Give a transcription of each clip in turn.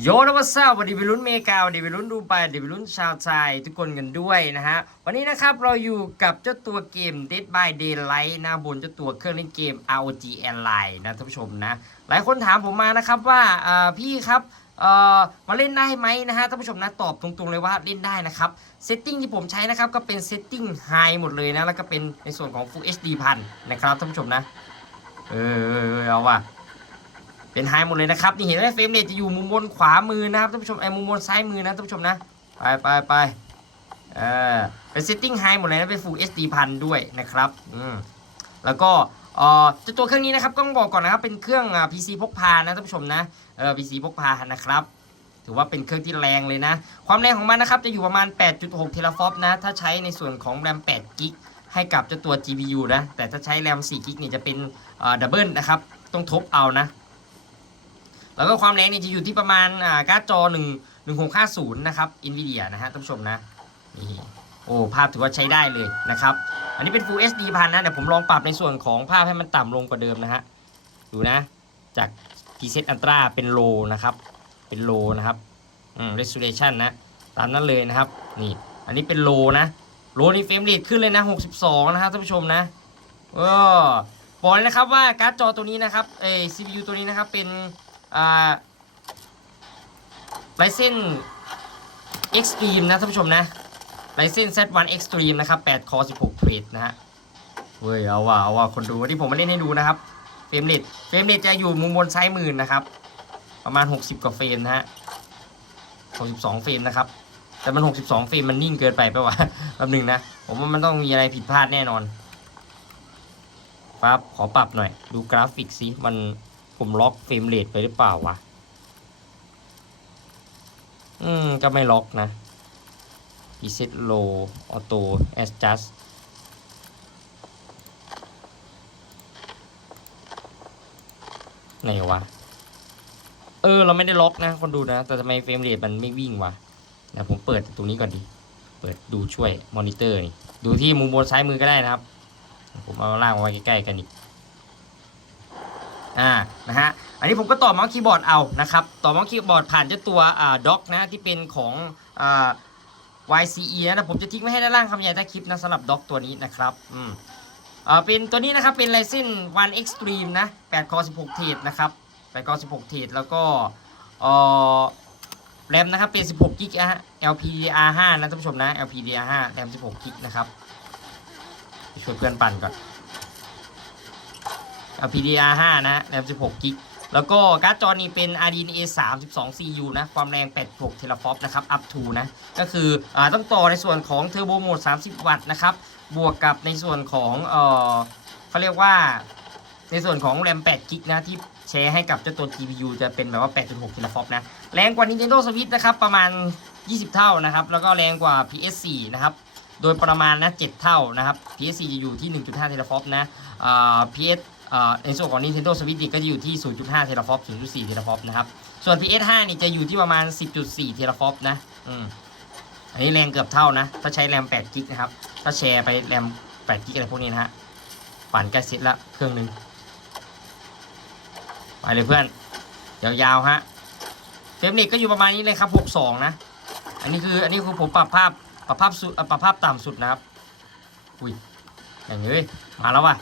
โยนวัสซาวันดีไปลุ้นเมกาวันดีไปลุ้นดูไปวันดีไปลุ้นชาวไทยทุกคนกันด้วยนะฮะ วันนี้นะครับเราอยู่กับเจ้าตัวเกม Dead by Daylight นะบนเจ้าตัวเครื่องเล่นเกม ROG Ally นะท่านผู้ชมนะ หลายคนถามผมมานะครับว่าพี่ครับมาเล่นได้ไหมนะฮะท่านผู้ชมนะตอบตรงๆเลยว่าเล่นได้นะครับเซตติ้งที่ผมใช้นะครับก็เป็นเซตติ้งไฮหมดเลยนะแล้วก็เป็นในส่วนของ Full HD พันนะครับท่านผู้ชมนะเออเออเออเอาว่ะ เป็นไฮหมดเลยนะครับนี่เห็นไหมเฟรมเรทจะอยู่มุมบนขวามือนะครับท่านผู้ชมไอ้มุมบนซ้ายมือนะท่านผู้ชมนะไปไปไปเออเป็นเซตติ้งไฮหมดเลยนะเป็น Full HD พันด้วยนะครับอืมแล้วก็เอ่อเจ้าตัวเครื่องนี้นะครับต้องบอกก่อนนะครับเป็นเครื่องอ่า PC พกพานะท่านผู้ชมนะเออ PC พกพานะครับถือว่าเป็นเครื่องที่แรงเลยนะ ความแรงของมันนะครับจะอยู่ประมาณ 8.6 เทราฟอปนะ ถ้าใช้ในส่วนของแรม 8 กิก ให้กับเจ้าตัว GPU นะ แต่ถ้าใช้แรม 4 กิกเนี่ยจะเป็นดับเบิลนะครับ ต้องทบเอานะ แล้วก็ความแรงนี่จะอยู่ที่ประมาณอ่าการ์ดจอ1 1650นะครับ NVIDIA นะฮะท่านผู้ชมนะนี่โอ้ภาพถือว่าใช้ได้เลยนะครับ อันนี้เป็น Full HD พันนะเดี๋ยวผมลองปรับในส่วนของภาพให้มันต่ำลงกว่าเดิมนะฮะดูนะ จาก Preset Ultra เป็น Low นะครับเป็น Low นะครับอืม Resolution นะตามนั้นเลยนะครับนี่อันนี้เป็น Low นะ Low นี่เฟรมเรทขึ้นเลยนะ 62 นะครับท่านผู้ชมนะเออบอกเลยนะครับว่าการ์ดจอตัวนี้นะครับเอ CPU ตัวนี้นะครับเป็น อ่า Ryzen Extreme นะท่านผู้ชมนะ Ryzen Z1 Extreme นะครับ8 Core 16 Thread นะฮะ เว้ย เอาว่ะเอาว่ะคนดูที่ผมมาเล่นให้ดูนะครับ เฟรมเรทเฟรมเรทจะอยู่มุมบนซ้ายมือนะครับ ประมาณ 60 กว่าเฟรมนะฮะ 62 เฟรมนะครับ แต่มัน 62 เฟรมมันนิ่งเกินไปไปวะแป๊บหนึงนะ ผมว่ามันต้องมีอะไรผิดพลาดแน่นอนปั๊บขอปรับหน่อย ดูกราฟิกสิมัน ผมล็อกเฟรมเรทไปหรือเปล่าวะ อืม ก็ไม่ล็อกนะ reset low auto adjust ไหนวะ เออ เราไม่ได้ล็อกนะ คนดูนะ แต่ทำไมเฟรมเรทมันไม่วิ่งวะเดี๋ยวผมเปิดตรงนี้ก่อนดิเปิดดูช่วยมอนิเตอร์นี่ ดูที่มุมบนซ้ายมือก็ได้นะครับ ผมเอาล่างไว้ใกล้ๆกันอีก อ่านะฮะอันนี้ผมก็ต่อเมาส์คีย์บอร์ดเอานะครับต่อเมาส์คีย์บอร์ดผ่านเจ้าตัวอ่าด็อกนะที่เป็นของอ่า YCE นะแต่ผมจะทิ้งไว้ให้ด้านล่างคำบรรยายใต้คลิปนะสำหรับด็อกตัวนี้นะครับอืมอ่าเป็นตัวนี้นะครับเป็น Ryzen 1 Extreme นะ8 Core 16เทรดนะครับ8 Core 16เทรดแล้วก็เอ่อแรมนะครับเป็น 16กิกะฮะ LPDDR5 นะท่านผู้ชมนะ LPDDR5 แรม 16กิกนะครับช่วยเพื่อนปั่นก่อน LPDDR5 นะแรม16กิกแล้วก็การ์ดจอนี้เป็น RDNA 32 CU นะ ความแรง 86 เทราฟอปนะครับ up to นะ ก็คืออต้องต่อในส่วนของ Turbo Mode 30 วัตต์นะครับ บวกกับในส่วนของเออเขาเรียกว่าในส่วนของแรม8กิกนะ ที่แชร์ให้กับเจ้าตัว GPU จะเป็นแบบว่า 8.6 เทราฟอปนะ แรงกว่า Nintendo Switch นะครับ ประมาณ 20 เท่านะครับ แล้วก็แรงกว่า PS4 นะครับโดยประมาณนะ 7 เท่านะครับ PS4 จะอยู่ที่ 1.5 เทราฟอปนะ PS อ่า ในส่วนของ Nintendo Switch นี่ก็จะอยู่ที่ 0.5 เทราฟอป0.4 เทราฟอปนะครับ ส่วน PS5 นี่จะอยู่ที่ประมาณ 10.4 เทราฟอปนะ อืม อันนี้แรงเกือบเท่านะ ถ้าใช้แรม8กิกนะครับ ถ้าแชร์ไปแรม8กิกอะไรพวกนี้นะฮะปั่นใกล้เสร็จละเครื่องหนึ่งไปเลยเพื่อน ยาวๆฮะเฟรมเรทก็อยู่ประมาณนี้เลยครับ 62 นะ อันนี้คืออันนี้คือผมปรับภาพปรับภาพสุดปรับภาพต่ำสุดนะครับ อุ้ยอย่างเงี้ยมาแล้วว่ะ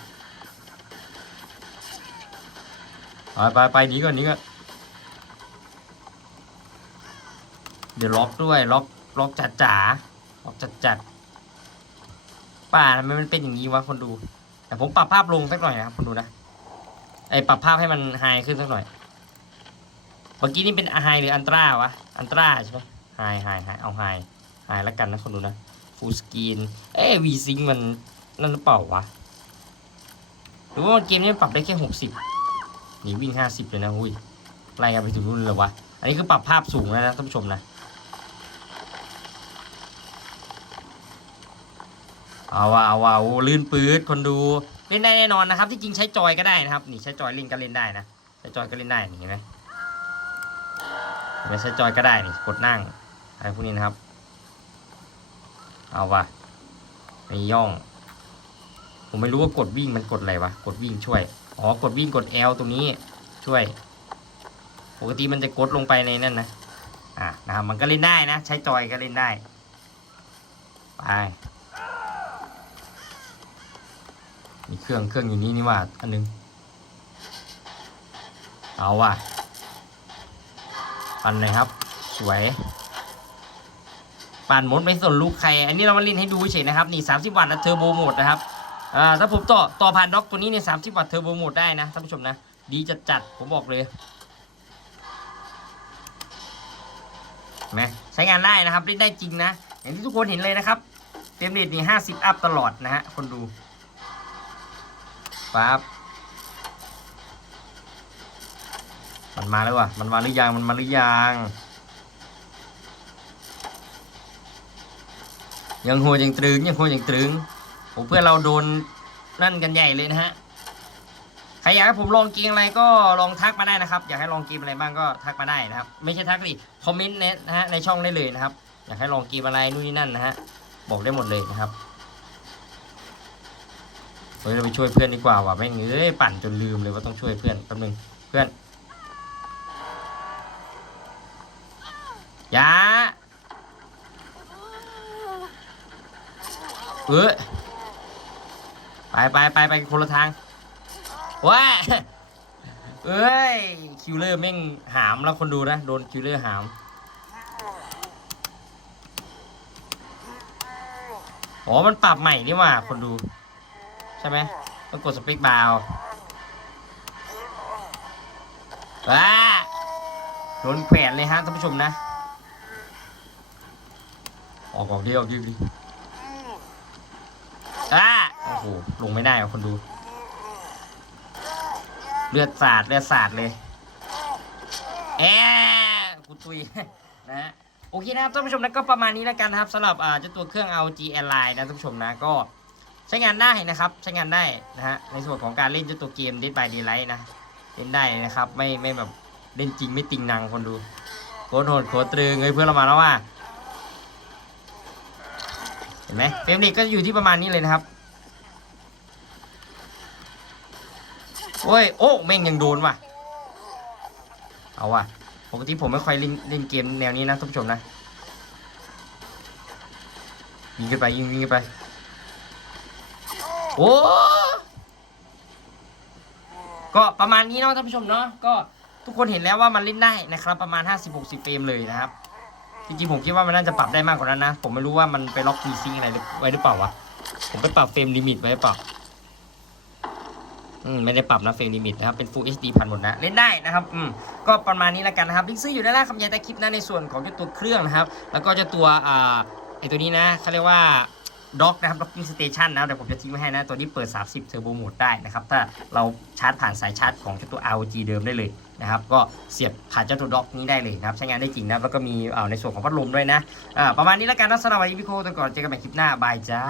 ไปไปไปหนีก่อนนี้ก่อนเดี๋ยวล็อกด้วยล็อกล็อกจัดจ๋าล็อกจัดจัดป่าทำไมมันเป็นอย่างนี้วะคนดู แต่ผมปรับภาพลงสักหน่อยนะครับคนดูนะไอปรับภาพให้มันไฮขึ้นสักหน่อย เมื่อกี้นี่เป็นไฮหรืออันตราวะ อันตราใช่ไหมไฮไฮไฮเอาไฮไฮแล้วกันนะคนดูนะฟูลสกรีนเอ้วีซิงมันนั่นหรือเปล่าวะ หรือว่าเกมนี้ปรับได้แค่หกสิบ นี่วิ่งห้าสิบเลยนะหุ้ยไล่กันไปถึงรุ่นเลยวะ อันนี้คือปรับภาพสูงแล้วนะท่านผู้ชมนะ เอาว่าเอาว่าโอ้ลื่นปื๊ดคนดูเล่นได้แน่นอนนะครับ ที่จริงใช้จอยก็ได้นะครับ นี่ใช้จอยเล่นก็เล่นได้นะ ใช้จอยก็เล่นได้นี่เห็นไหมไหมใช้จอยก็ได้นี่กดนั่งอะไรพวกนี้นะครับ เอาว่ะไม่ย่อง ผมไม่รู้ว่ากดวิ่งมันกดอะไรวะ กดวิ่งช่วย อ๋อกดวิ่งกด L ตรงนี้ช่วย ปกติมันจะกดลงไปในนั่นนะอะนะครับมันก็เล่นได้นะ ใช้จอยก็เล่นได้ ไป มีเครื่องเครื่องอยู่นี่นี่ว่าอันนึง เอาว่ะปั่นเลยครับ สวยปั่นมดไม่สนลูกใคร อันนี้เรามาเล่นให้ดูเฉยนะครับ นี่ 30 วัตต์นะเทอร์โบโหมดนะครับ อ่าถ้าผมต่อต่อผ่านด็อกตัวนี้เนี่ย30วัตต์เทอร์โบโหมดได้นะท่านผู้ชมนะ ดีจัดจัดผมบอกเลยนไหมใช้งานได้นะครับเล่นได้จริงนะ อย่างที่ทุกคนเห็นเลยนะครับเต็มเรทนี่50อัพตลอดนะฮะคนดูปั๊บมันมาแล้วว่ะมันมาหรือยัง มันมาหรือยังยังหัวยังตรึงยังหัวยังตรึง โอ้เพื่อนเราโดนนั่นกันใหญ่เลยนะฮะใครอยากให้ผมลองเกมอะไรก็ลองทักมาได้นะครับ อยากให้ลองเกมอะไรบ้างก็ทักมาได้นะครับ ไม่ใช่ทักดิคอมเมนต์นะฮะในช่องได้เลยนะครับ อยากให้ลองเกมอะไรนู่นนี่นั่นนะฮะบอกได้หมดเลยนะครับเฮ้ยเราไปช่วยเพื่อนดีกว่าว่ะแม่งเอ้ยปั่นจนลืมเลยว่าต้องช่วยเพื่อนแป๊บนึงเพื่อนอยาเออ ไปไปไปไปคนละทางว้าเอ้ย คิวเลอร์แม่งหามแล้วคนดูนะ โดนคิวเลอร์หาม อ๋อ มันปรับใหม่นี่ว่าคนดู ใช่ไหมต้องกดสเปคบาร์ว้าโดนแขวนเลยฮะท่านผู้ชมนะ ออกออกดิออกดิออกดิอ้า โอ้โหลงไม่ได้อะคนดู เลือดสาดเลือดสาดเลยแอะกูตุยนะฮะโอเคนะครับท่านผู้ชมนะก็ประมาณนี้แล้วกันนะครับสำหรับอ่าเจ้าตัวเครื่อง ROG Ally นะท่านผู้ชมนะก็ใช้งานได้นะครับใช้งานได้นะฮะในส่วนของการเล่นเจ้าตัวเกม Dead by Daylight นะเล่นได้นะครับไม่ไม่แบบเล่นจริงไม่ติงนังคนดูโคตรโหดโคตรตรึงเฮ้ยเพื่อนเรามาแล้วว่าเห็นไหมเฟรมเรทก็อยู่ที่ประมาณนี้เลยนะครับ โอ้ยโอ้แม่งยังโดนว่ะ เอาว่ะปกติผมไม่ค่อยเล่นเล่นเกมแนวนี้นะท่านผู้ชมนะยิงกันไปยิงยิงกันไปโอ้ก็ประมาณนี้เนาะท่านผู้ชมเนาะก็ทุกคนเห็นแล้วว่ามันเล่นได้นะครับ ประมาณ 50-60 เฟรมเลยนะครับจริงๆผมคิดว่ามันน่าจะปรับได้มากกว่านั้นนะ ผมไม่รู้ว่ามันไปล็อกดีซิงอะไรไว้หรือเปล่าวะผมไปปรับเฟรมลิมิตไว้หรือเปล่า อืมไม่ได้ปรับนะเฟรมลิมิตนะครับ เป็น Full HD พันหมดนะ เล่นได้นะครับ อืม ก็ประมาณนี้แล้วกันนะครับลิงก์ซื้ออยู่ด้านล่างคำยายใต้คลิปนะในส่วนของเจ้าตัวเครื่องนะครับ แล้วก็เจ้าตัวอ่าไอตัวนี้นะเขาเรียกว่าด็อกนะครับ docking station นะเดี๋ยวผมจะทิ้งไว้ให้นะ ตัวนี้เปิด 30เทอร์โบโหมดได้นะครับ ถ้าเราชาร์จผ่านสายชาร์จของตัว ROG เดิมได้เลยนะครับ ก็เสียบผ่านเจ้าตัวด็อกนี้ได้เลยนะครับ ใช้งานได้จริงนะ แล้วก็มีในส่วนของพัดลมด้วยนะประมาณนี้แล้วกันนะสำหรับวันนี้พี่โคตัวก่อนเจอกันใหม่คลิปหน้า บายจ้า